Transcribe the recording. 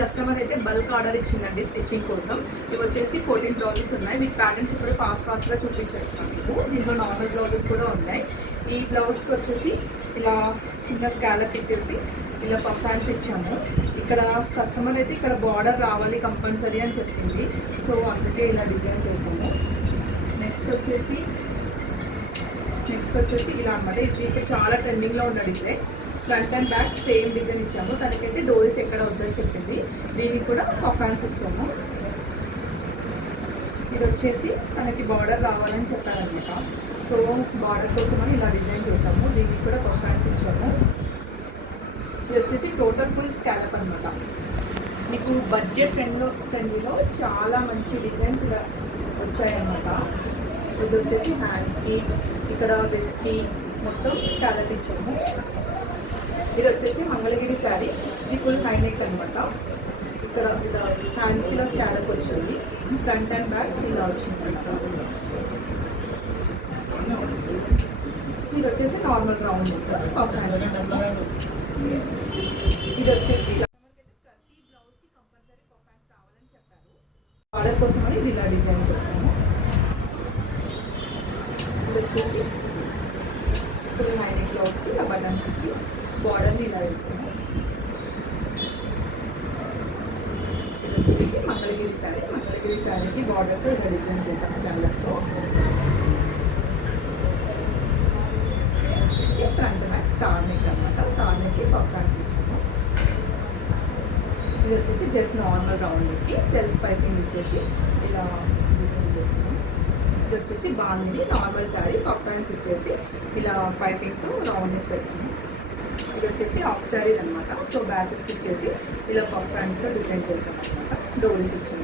Customer అయితే bulk order ఇచ్చిందండి stitching కోసం. ఇవి వచ్చేసి 14 బ్లౌజెస్ ఉన్నాయి. మీకు ప్యాటర్న్స్ ఇప్పుడు ఫాస్ట్గా చూపించేస్తాను. మీకు దీంట్లో నార్మల్ బ్లౌజెస్ కూడా ఉన్నాయి. ఈ బ్లౌజ్కి వచ్చేసి ఇలా చిన్న స్కాలప్ ఇచ్చేసి ఇలా పఫ్ హ్యాండ్స్ ఇచ్చాము. ఇక్కడ కస్టమర్ అయితే ఇక్కడ బార్డర్ రావాలి కంపల్సరీ అని చెప్పింది. సో అందుకే ఇలా డిజైన్ చేసాము. నెక్స్ట్ వచ్చేసి ఇలా అన్నమాట. ఇది ఇప్పుడు చాలా ట్రెండింగ్లో ఉన్న design. Front and back same design ఇచ్చాము. తనకైతే డోరీస్ ఎక్కడ వద్దని చెప్పింది. దీనికి కూడా పఫ్ హ్యాండ్స్ ఇచ్చాము. ఇది వచ్చేసి తనకి బార్డర్ రావాలని చెప్పారనమాట. సో బార్డర్ కోసమని ఇలా డిజైన్ చేసాము. దీనికి కూడా పఫ్ హ్యాండ్స్ ఇచ్చాము. ఇది వచ్చేసి టోటల్ ఫుల్ స్కాలప్ అనమాట. మీకు బడ్జెట్ ఫ్రెండ్లీలో చాలా మంచి డిజైన్స్ ఇలా వచ్చాయన్నమాట. ఇది వచ్చేసి హ్యాండ్స్కి, ఇక్కడ వెస్ట్కి మొత్తం స్కాలప్ ఇచ్చాము. ఇది వచ్చేసి మంగళగిరి శారీ. ఇది ఫుల్ హై నెక్ అనమాట. ఇక్కడ ఇలా హ్యాండ్స్కి ఇలా స్కాలప్ వచ్చింది. ఫ్రంట్ అండ్ బ్యాక్ ఇలా వచ్చింది. ఇది వచ్చేసి నార్మల్ రౌండ్ పఫ్ హ్యాండ్స్ ఇచ్చాము. ఇది వచ్చేసి ప్రతి బ్లౌజ్కి కంపల్సరీ పఫ్ హ్యాండ్స్ రావాలని చెప్పారు. ఆర్డర్ కోసమని ఇది ఇలా డిజైన్ చేసాము. ఇది వచ్చేసి ఫుల్ హై నెక్ బ్లౌజ్కి ఇలా బటన్స్ ఇచ్చి బార్డర్ని ఇలా వేసుకున్నాం. ఇది వచ్చేసి మంగళగిరి శారీకి బార్డర్తో ఇలా డిజైన్ చేసాం స్కాలప్తో. వచ్చేసి ఫ్రంట్ బ్యాక్ స్టార్ నెక్ అనమాట. స్టార్ నెక్కి పఫ్ హ్యాండ్స్ ఇచ్చాము. ఇది వచ్చేసి జస్ట్ నార్మల్ రౌండ్ నెక్కి సెల్ఫ్ పైపింగ్ ఇచ్చేసి ఇలా డిజైన్ చేస్తున్నాం. ఇది వచ్చేసి bandhani normal sari puff hands ఇచ్చేసి ఇలా పైపింగ్తో రౌండ్ నెక్ పెట్టాము. ఇది వచ్చేసి హాఫ్ శారీ అనమాట. సో బ్యాక్ ఇచ్చేసి ఇలా పఫ్ హ్యాండ్స్తో డిజైన్ చేసాం అనమాట. డోరీస్ ఇచ్చాము.